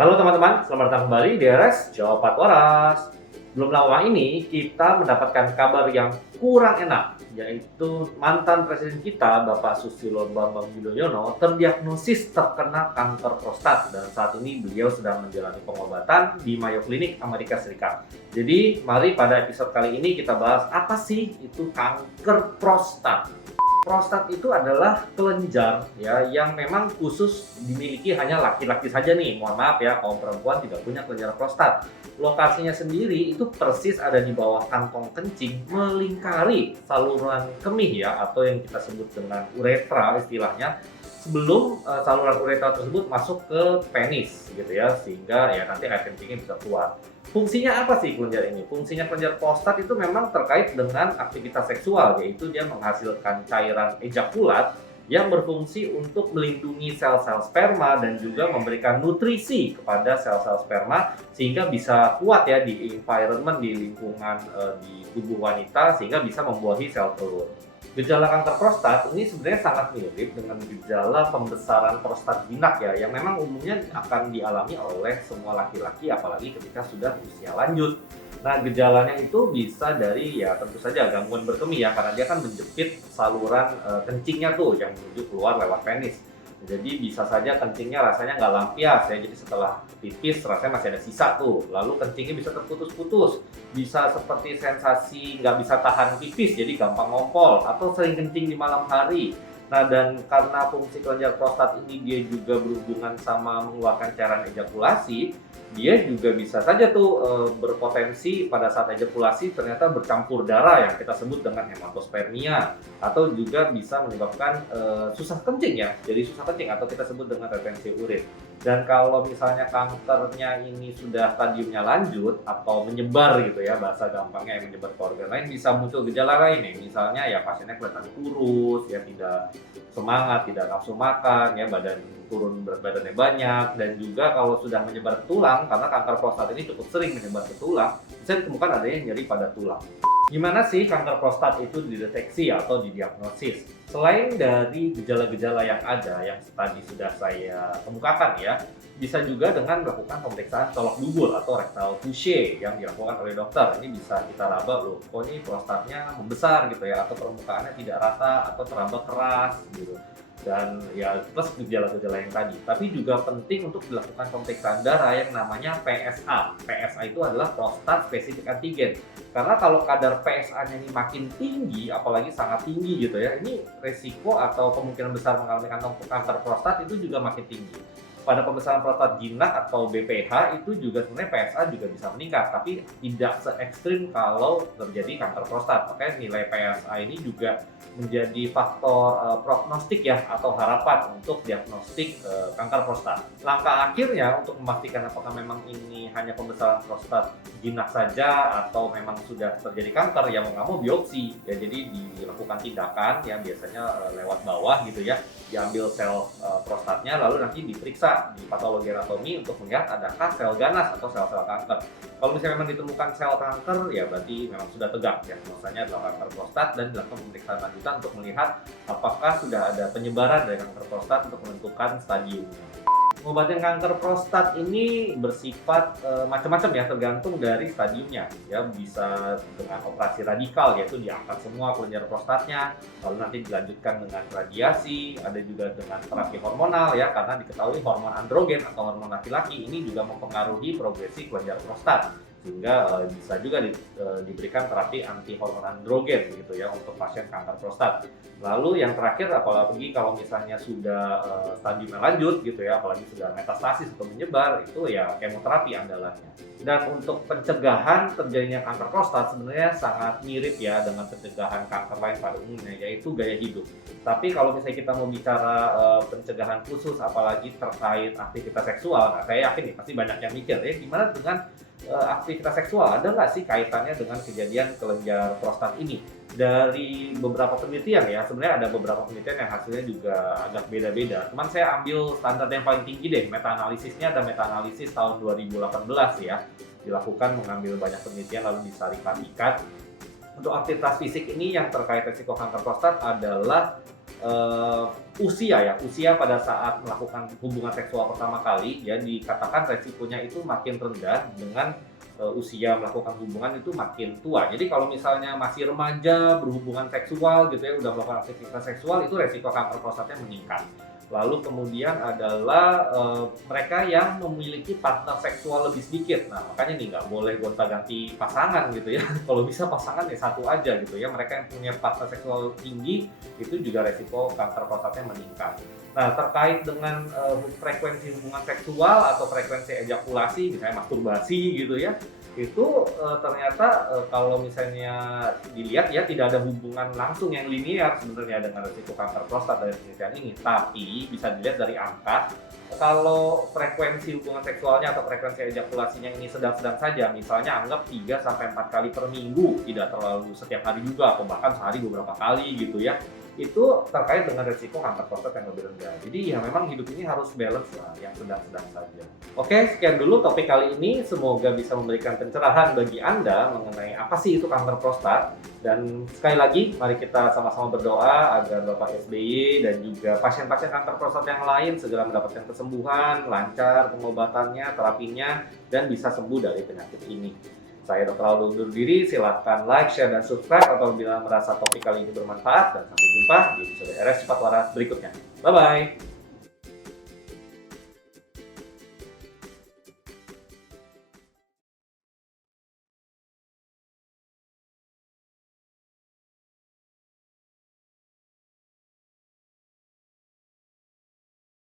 Halo teman-teman, selamat datang kembali di RS Cepat Waras. Belum lama ini kita mendapatkan kabar yang kurang enak, yaitu mantan presiden kita, Bapak Susilo Bambang Yudhoyono, terdiagnosis terkena kanker prostat dan saat ini beliau sedang menjalani pengobatan di Mayo Clinic, Amerika Serikat. Jadi, mari pada episode kali ini kita bahas apa sih itu kanker prostat. Prostat itu adalah kelenjar ya yang memang khusus dimiliki hanya laki-laki saja nih. Mohon maaf ya, kaum perempuan tidak punya kelenjar prostat. Lokasinya sendiri itu persis ada di bawah kantong kencing melingkari saluran kemih ya atau yang kita sebut dengan uretra istilahnya sebelum saluran uretra tersebut masuk ke penis gitu ya sehingga ya nanti air kencingnya bisa keluar. Fungsinya apa sih kelenjar ini? Fungsinya kelenjar prostat itu memang terkait dengan aktivitas seksual, yaitu dia menghasilkan cairan ejakulat yang berfungsi untuk melindungi sel-sel sperma dan juga memberikan nutrisi kepada sel-sel sperma sehingga bisa kuat ya di environment, di lingkungan di tubuh wanita sehingga bisa membuahi sel telur. Gejala kanker prostat ini sebenarnya sangat mirip dengan gejala pembesaran prostat jinak ya, yang memang umumnya akan dialami oleh semua laki-laki apalagi ketika sudah usia lanjut. Nah, gejalanya itu bisa dari ya tentu saja gangguan berkemih ya, karena dia kan menjepit saluran kencingnya tuh yang menuju keluar lewat penis. Jadi bisa saja kencingnya rasanya nggak lampias ya, jadi setelah pipis rasanya masih ada sisa tuh. Lalu kencingnya bisa terputus-putus, bisa seperti sensasi nggak bisa tahan pipis, jadi gampang ngompol, atau sering kencing di malam hari. Nah, dan karena fungsi kelenjar prostat ini dia juga berhubungan sama mengeluarkan cairan ejakulasi, dia juga bisa saja tuh berpotensi pada saat ejakulasi ternyata bercampur darah yang kita sebut dengan hematospermia atau juga bisa menyebabkan susah kencing ya, jadi susah kencing atau kita sebut dengan retensi urin. Dan kalau misalnya kankernya ini sudah stadiumnya lanjut atau menyebar gitu ya, bahasa gampangnya yang menyebar ke organ lain, bisa muncul gejala lain nih, misalnya ya pasiennya kelihatan kurus, ya tidak semangat, tidak nafsu makan, ya badan turun berat badannya banyak, dan juga kalau sudah menyebar ke tulang, karena kanker prostat ini cukup sering menyebar ke tulang, bisa ditemukan adanya nyeri pada tulang. Gimana sih kanker prostat itu dideteksi atau didiagnosis? Selain dari gejala-gejala yang ada, yang tadi sudah saya kemukakan ya, bisa juga dengan melakukan pemeriksaan colok dubur atau rectal touche yang dilakukan oleh dokter. Ini bisa kita raba loh, oh ini prostatnya membesar gitu ya, atau permukaannya tidak rata atau teraba keras gitu. Dan ya plus gejala-gejala yang tadi. Tapi juga penting untuk dilakukan pemeriksaan darah yang namanya PSA. PSA itu adalah prostat specific antigen. Karena kalau kadar PSA-nya ini makin tinggi, apalagi sangat tinggi gitu ya, ini resiko atau kemungkinan besar mengalami kanker prostat itu juga makin tinggi. Pada pembesaran prostat jinak atau BPH itu juga sebenarnya PSA juga bisa meningkat, tapi tidak se ekstrim kalau terjadi kanker prostat. Makanya nilai PSA ini juga menjadi faktor prognostik ya atau harapan untuk diagnostik kanker prostat. Langkah akhirnya untuk memastikan apakah memang ini hanya pembesaran prostat jinak saja atau memang sudah terjadi kanker, ya mau nggak mau biopsi ya, jadi dilakukan tindakan ya biasanya lewat bawah gitu ya, diambil sel prostatnya lalu nanti diperiksa di patologi anatomi untuk melihat adakah sel ganas atau sel-sel kanker. Kalau misalnya memang ditemukan sel kanker ya berarti memang sudah tegak ya bahwasanya adalah kanker prostat dan dilakukan pemeriksaan lanjutan untuk melihat apakah sudah ada penyebaran dari kanker prostat untuk menentukan stadiumnya. Pengobatan kanker prostat ini bersifat macam-macam ya, tergantung dari stadiumnya. Ya bisa dengan operasi radikal, yaitu diangkat semua kelenjar prostatnya, lalu nanti dilanjutkan dengan radiasi, ada juga dengan terapi hormonal ya, karena diketahui hormon androgen atau hormon laki-laki ini juga mempengaruhi progresi kelenjar prostat, sehingga bisa juga diberikan terapi anti hormon androgen gitu ya untuk pasien kanker prostat. Lalu yang terakhir, apalagi kalau misalnya sudah stadium lanjut gitu ya, apalagi sudah metastasis atau menyebar, itu ya kemoterapi andalannya. Dan untuk pencegahan terjadinya kanker prostat sebenarnya sangat mirip ya dengan pencegahan kanker lain pada umumnya, yaitu gaya hidup. Tapi kalau misalnya kita mau bicara pencegahan khusus, apalagi terkait aktivitas seksual, nah saya yakin nih pasti banyak yang mikir ya gimana dengan aktivitas seksual, ada nggak sih kaitannya dengan kejadian kelenjar prostat ini? Dari beberapa penelitian ya, sebenarnya ada beberapa penelitian yang hasilnya juga agak beda-beda. Cuman saya ambil standar yang paling tinggi deh, meta-analisisnya ada meta-analisis tahun 2018 ya. Dilakukan mengambil banyak penelitian lalu disarikan ikat. Untuk aktivitas fisik ini yang terkait risiko kanker prostat adalah eh, usia pada saat melakukan hubungan seksual pertama kali, ya dikatakan resikonya itu makin rendah dengan usia melakukan hubungan itu makin tua. Jadi kalau misalnya masih remaja berhubungan seksual gitu ya, udah melakukan aktivitas seksual, itu resiko kanker prostatnya meningkat. Lalu kemudian adalah mereka yang memiliki partner seksual lebih sedikit. Nah, makanya nih nggak boleh gonta-ganti pasangan gitu ya. Kalau bisa pasangan ya satu aja gitu ya. Mereka yang punya partner seksual tinggi itu juga resiko kanker prostatnya meningkat. Nah, terkait dengan frekuensi hubungan seksual atau frekuensi ejakulasi, misalnya masturbasi gitu ya, itu ternyata kalau misalnya dilihat ya tidak ada hubungan langsung yang linear sebenarnya dengan risiko kanker prostat dari penelitian ini, tapi bisa dilihat dari angka. Kalau frekuensi hubungan seksualnya atau frekuensi ejakulasinya ini sedang-sedang saja, misalnya anggap 3-4 kali per minggu, tidak terlalu setiap hari juga, atau bahkan sehari beberapa kali gitu ya, itu terkait dengan risiko kanker prostat yang lebih rendah. Jadi ya memang hidup ini harus balance lah, yang sedang-sedang saja. Oke, sekian dulu topik kali ini. Semoga bisa memberikan pencerahan bagi Anda mengenai apa sih itu kanker prostat. Dan sekali lagi, mari kita sama-sama berdoa agar Bapak SBY dan juga pasien-pasien kanker prostat yang lain segera mendapatkan kesembuhan, lancar pengobatannya, terapinya, dan bisa sembuh dari penyakit ini. Saya Dr. Aldo undur diri, silahkan like, share, dan subscribe apabila merasa topik kali ini bermanfaat. Dan sampai jumpa di episode RS Cepat Waras berikutnya. Bye-bye!